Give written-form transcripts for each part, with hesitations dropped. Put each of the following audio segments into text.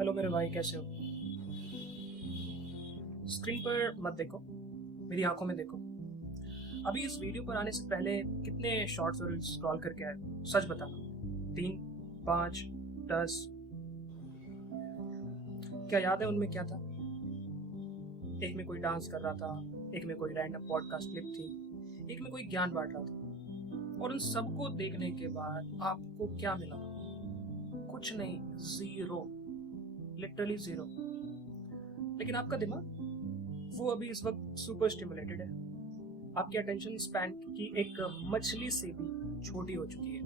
Hello मेरे भाई, कैसे हो? स्क्रीन पर मत देखो, मेरी आंखों में देखो। अभी इस वीडियो पर आने से पहले कितने शॉर्ट्स और रील्स स्क्रॉल करके आए? सच बताना। 3, 5, 10? क्या याद है उनमें क्या था? एक में कोई डांस कर रहा था, एक में कोई रैंडम पॉडकास्ट क्लिप थी, एक में कोई ज्ञान बांट रहा था। और उन सबको देखने के बाद आपको क्या मिला? कुछ नहीं, जीरो, लिटरली जीरो। लेकिन आपका दिमाग वो अभी इस वक्त सुपर स्टिमुलेटेड है। आपकी अटेंशन स्पैन की एक मछली से भी छोटी हो चुकी है।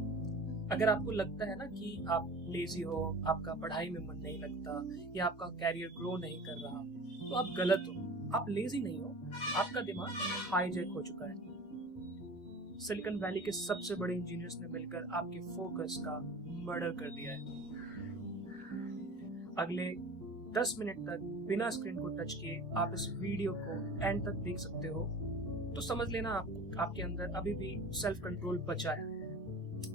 अगर आपको लगता है ना कि आप लेजी हो, आपका पढ़ाई में मन नहीं लगता या आपका कैरियर ग्रो नहीं कर रहा, तो आप गलत हो। आप लेजी नहीं हो, आपका दिमाग हाईजैक हो चुका है। सिलिकॉन वैली के सबसे बड़े इंजीनियर्स ने मिलकर आपके फोकस का मर्डर कर दिया है। अगले 10 मिनट तक बिना स्क्रीन को टच किए आप इस वीडियो को एंड तक देख सकते हो, तो समझ लेना आपके अंदर अभी भी सेल्फ कंट्रोल बचा है।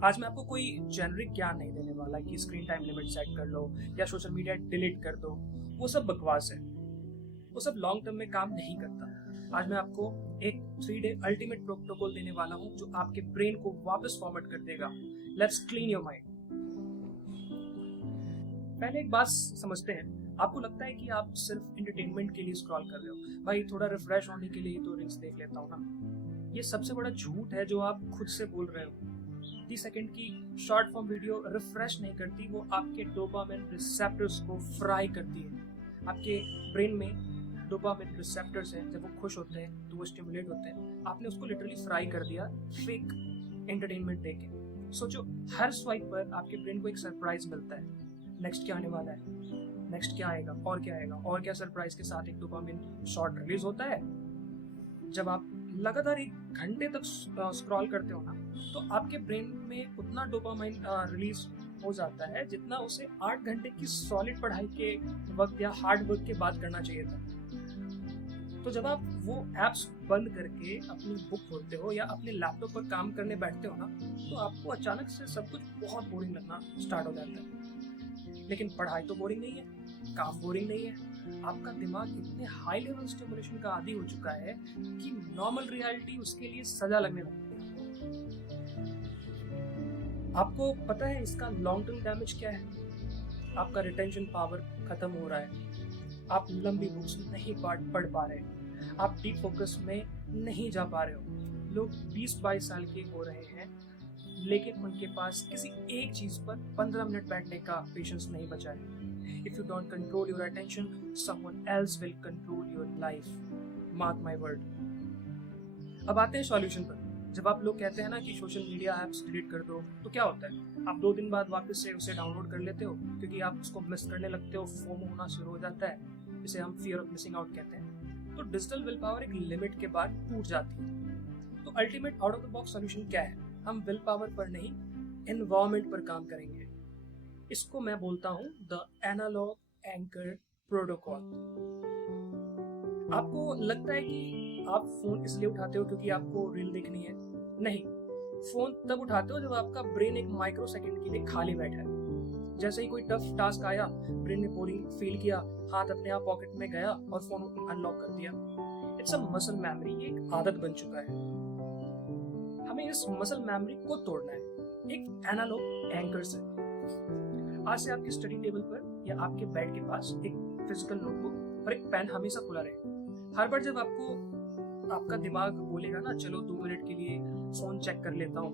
आज मैं आपको कोई जेनरिक ज्ञान नहीं देने वाला कि स्क्रीन टाइम लिमिट सेट कर लो या सोशल मीडिया डिलीट कर दो। वो सब बकवास है, वो सब लॉन्ग टर्म में काम नहीं करता। आज मैं आपको एक 3 डे अल्टीमेट प्रोटोकॉल देने वाला हूँ जो आपके ब्रेन को वापस फॉर्मेट कर देगा। Let's clean your mind. पहले एक बात समझते हैं। आपको लगता है कि आप सिर्फ एंटरटेनमेंट के लिए स्क्रॉल कर रहे हो। भाई, थोड़ा रिफ्रेश होने के लिए तो रील्स देख लेता हूँ ना। ये सबसे बड़ा झूठ है जो आप खुद से बोल रहे हो। 30 सेकंड की शॉर्ट फॉर्म वीडियो रिफ्रेश नहीं करती, वो आपके डोपामिन रिसेप्टर्स को फ्राई करती है। आपके ब्रेन में डोपामिन रिसेप्टर्स हैं, जब वो खुश होते हैं तो वो स्टिमुलेट होते हैं। आपने उसको लिटरली फ्राई कर दिया फेक एंटरटेनमेंट देके। सोचो, हर स्वाइप पर आपके ब्रेन को एक सरप्राइज मिलता है। नेक्स्ट क्या आने वाला है, नेक्स्ट क्या आएगा, और क्या आएगा, और क्या सरप्राइज के साथ एक डोपामिन शॉट रिलीज होता है। जब आप लगातार 1 घंटे तक स्क्रॉल करते हो ना, तो आपके ब्रेन में उतना डोपामाइन रिलीज हो जाता है जितना उसे 8 घंटे की सॉलिड पढ़ाई के वक्त या हार्ड वर्क के बाद करना चाहिए था। तो जब आप वो एप्स बंद करके अपनी बुक खोलते हो या अपने लैपटॉप पर काम करने बैठते हो ना, तो आपको अचानक से सब कुछ बहुत बोरिंग लगना स्टार्ट हो जाता है। लेकिन पढ़ाई तो बोरिंग नहीं है, काम बोरिंग नहीं है। आपका दिमाग इतने हाई लेवल स्टिमुलेशन का आदी हो चुका है कि नॉर्मल रियलिटी उसके लिए सजा लगने लगती है। आपको पता है इसका लॉन्ग टर्म डैमेज क्या है? आपका रिटेंशन पावर खत्म हो रहा है। आप लंबी बुक्स नहीं पढ़ पा रहे, आप डीप फोकस में नहीं जा पा रहे हो। लोग 20-22 साल के हो रहे हैं, लेकिन उनके पास किसी एक चीज पर 15 मिनट बैठने का पेशेंस नहीं बचा है। If you don't control your attention, someone else will control your life. Mark my word. अब आते हैं सॉल्यूशन पर। जब आप लोग कहते हैं ना कि सोशल मीडिया ऐप्स डिलीट कर दो, तो क्या होता है? आप 2 दिन बाद वापस से उसे डाउनलोड कर लेते हो क्योंकि आप उसको मिस करने लगते हो। फोमो होना शुरू हो जाता है, जिसे हम फियर ऑफ मिसिंग आउट कहते हैं। तो डिजिटल विल पावर एक लिमिट के बाद टूट जाती है। तो ultimate out of the box solution क्या है? हम विल पावर पर नहीं, एनवायरमेंट पर काम करेंगे। इसको मैं बोलता हूं द एनालॉग एंकर प्रोटोकॉल। आपको लगता है कि आप फोन इसलिए उठाते हो क्योंकि आपको रील देखनी है? नहीं, फोन तब उठाते हो जब आपका ब्रेन एक माइक्रो सेकंड के लिए खाली बैठा है। जैसे ही कोई टफ टास्क आया, ब्रेन ने बोरिंग फील किया, हाथ अपने आप पॉकेट में गया और फोन अनलॉक कर दिया। इट्स अ मसल मेमोरी, ये एक आदत बन चुका है। हमें इस मसल मेमोरी को तोड़ना है एक एनालॉग एंकर से। आज से आपके स्टडी टेबल पर या आपके बेड के पास एक फिजिकल नोटबुक और एक पेन हमेशा खुला रहे। हर बार जब आपका दिमाग बोलेगा ना, चलो 2 मिनट के लिए फोन चेक कर लेता हूँ,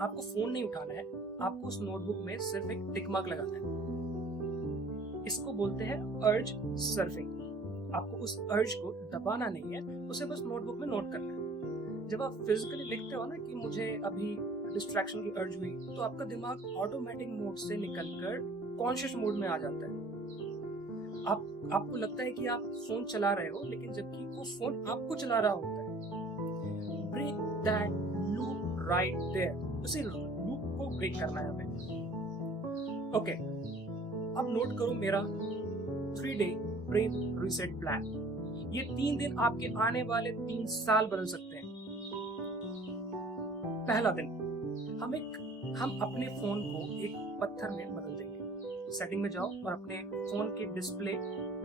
आपको फोन नहीं उठाना है, आपको उस नोटबुक में सिर्फ एक टिक मार्क लगाना है। इसको बोलते हैं अर्ज सर्फिंग। आपको उस अर्ज को दबाना नहीं है, उसे बस नोटबुक में नोट करना है। जब आप फिजिकली लिखते हो ना कि मुझे अभी डिस्ट्रैक्शन की अर्ज हुई, तो आपका दिमाग ऑटोमेटिक मोड से निकलकर कॉन्शियस मोड में आ जाता है। आपको लगता है कि आप फोन चला रहे हो, लेकिन जबकि वो फोन आपको चला रहा होता है। Break that loop right there. उसे लूप को ब्रेक करना है हमें। ओके, अब नोट करो मेरा 3 डे ब्रेन रीसेट प्लान। ये 3 दिन आपके आने वाले 3 साल बदल सकते हैं। पहला दिन, हम अपने फोन को एक पत्थर में बदल देंगे। सेटिंग में जाओ और अपने फोन के डिस्प्ले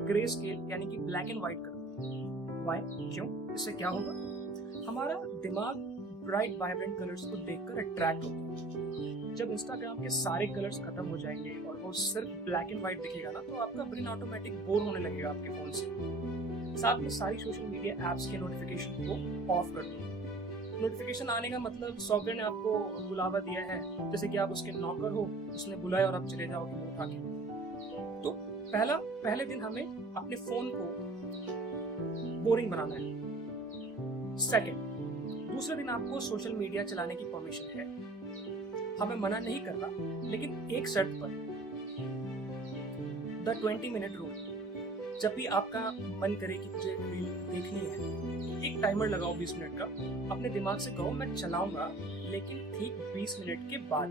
ग्रे स्केल यानी कि ब्लैक एंड व्हाइट कर दो। वाई? क्यों? इससे क्या होगा? हमारा दिमाग ब्राइट वाइब्रेंट कलर्स को देखकर अट्रैक्ट होता है। जब इंस्टाग्राम के सारे कलर्स खत्म हो जाएंगे और वो सिर्फ ब्लैक एंड व्हाइट दिखेगा ना, तो आपका ब्रेन ऑटोमेटिक बोर होने लगेगा आपके फोन से। साथ में सारी सोशल मीडिया एप्स के नोटिफिकेशन को ऑफ कर दो। नोटिफिकेशन आने का मतलब सॉफ्टवेयर ने आपको बुलावा दिया है, जैसे कि आप उसके नौकर हो, उसने बुलाया और आप चले जाओगे मुंह उठा के। तो पहले दिन हमें अपने फोन को बोरिंग बनाना है। सेकंड, दूसरे दिन आपको सोशल मीडिया चलाने की परमिशन है। हमें मना नहीं करता, लेकिन एक शर्त पर, द 20 मिनट रूल। जब भी आपका मन करे कि मुझे रील देखनी है, एक टाइमर लगाओ 20 मिनट का। अपने दिमाग से कहो मैं चलाऊंगा, लेकिन ठीक 20 मिनट के बाद।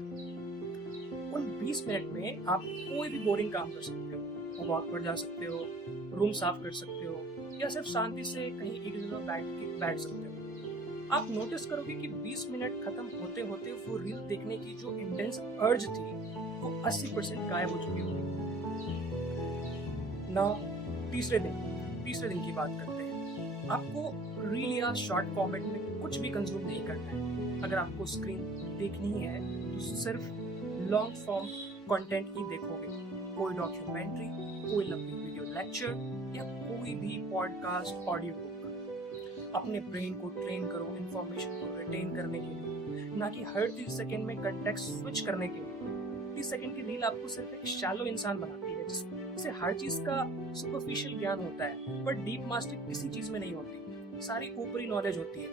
उन 20 मिनट में आप कोई भी बोरिंग काम कर सकते हो। वॉक पर जा सकते हो, रूम साफ कर सकते हो, या सिर्फ शांति से कहीं एक जगह बैठ सकते हो। आप नोटिस करोगे कि 20 मिनट खत्म होते होते वो रील देखने की जो इंटेंस अर्ज थी वो 80% गायब हो चुकी होगी। ना तीसरे दिन की बात करते हैं। आपको रील या शॉर्ट फॉर्मेट में कुछ भी कंज्यूम नहीं करना है। अगर आपको स्क्रीन देखनी है तो सिर्फ लॉन्ग फॉर्म कंटेंट ही देखोगे। कोई डॉक्यूमेंट्री, कोई लंबी वीडियो लेक्चर या कोई भी पॉडकास्ट, ऑडियो बुक। अपने ब्रेन को ट्रेन करो इंफॉर्मेशन को रिटेन करने के लिए, ना कि हर 30 सेकंड में कंटेक्स्ट स्विच करने के लिए। 30 सेकंड की रील आपको सिर्फ एक शैलो इंसान बनाती है, जिससे हर चीज का सुपरफिशियल ज्ञान होता है, पर डीप मास्टरी किसी चीज में नहीं होती। सारी ऊपरी नॉलेज होती है।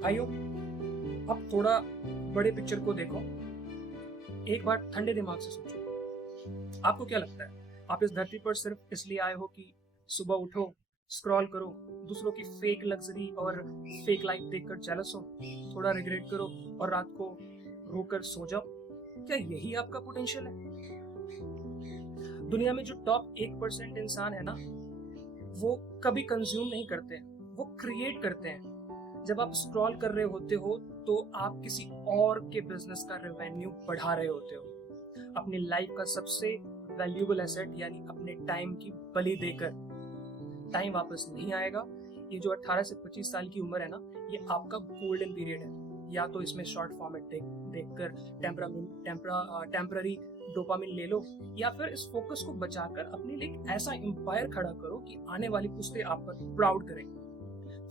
भाइयों, अब थोड़ा बड़े पिक्चर को देखो। एक बार ठंडे दिमाग से सोचो, आपको क्या लगता है आप इस धरती पर सिर्फ इसलिए आए हो कि सुबह उठो, स्क्रॉल करो, दूसरों की फेक लग्जरी और फेक लाइफ देखकर जेलस हो, थोड़ा रिग्रेट करो और रात को रोकर सो जाओ? क्या यही आपका पोटेंशियल है? दुनिया में जो टॉप 1% इंसान है ना, वो कभी कंज्यूम नहीं करते, वो क्रिएट करते हैं। जब आप स्क्रॉल कर रहे होते हो तो आप किसी और के बिजनेस का रेवेन्यू बढ़ा रहे होते हो, अपनी लाइफ का सबसे वैल्यूएबल एसेट यानी अपने टाइम की बलि देकर। टाइम वापस नहीं आएगा। ये जो 18 से 25 साल की उम्र है ना, ये आपका गोल्डन पीरियड है। या तो इसमें शॉर्ट फॉर्मेट देखकर टेम्पररी डोपामिन ले लो, या फिर इस फोकस को बचाकर अपने लिए एक ऐसा एम्पायर खड़ा करो कि आने वाली पुश्तें आप पर प्राउड करें।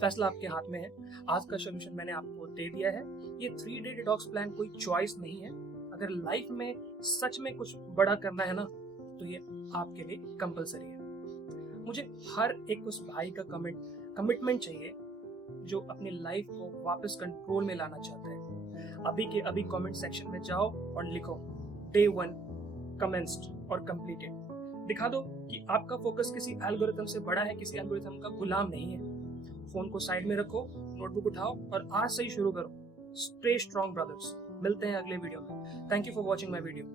फैसला आपके हाथ में है। आज का सोल्यूशन मैंने आपको दे दिया है। ये 3 डे डिटॉक्स प्लान कोई चॉइस नहीं है। अगर लाइफ में सच में कुछ बड़ा करना है ना, तो ये आपके लिए कंपलसरी है। मुझे हर एक उस भाई का कमिटमेंट चाहिए जो अपनी लाइफ को वापस कंट्रोल में लाना चाहता है। अभी के अभी कमेंट सेक्शन में जाओ और लिखो Day 1 commenced और completed। दिखा दो कि आपका फोकस किसी एल्गोरिथम से बड़ा है, किसी एल्गोरिथम का गुलाम नहीं है। फोन को साइड में रखो, नोटबुक उठाओ और आज से ही शुरू करो। Stay strong brothers. मिलते हैं अगले वीडियो में। Thank you for watching my video.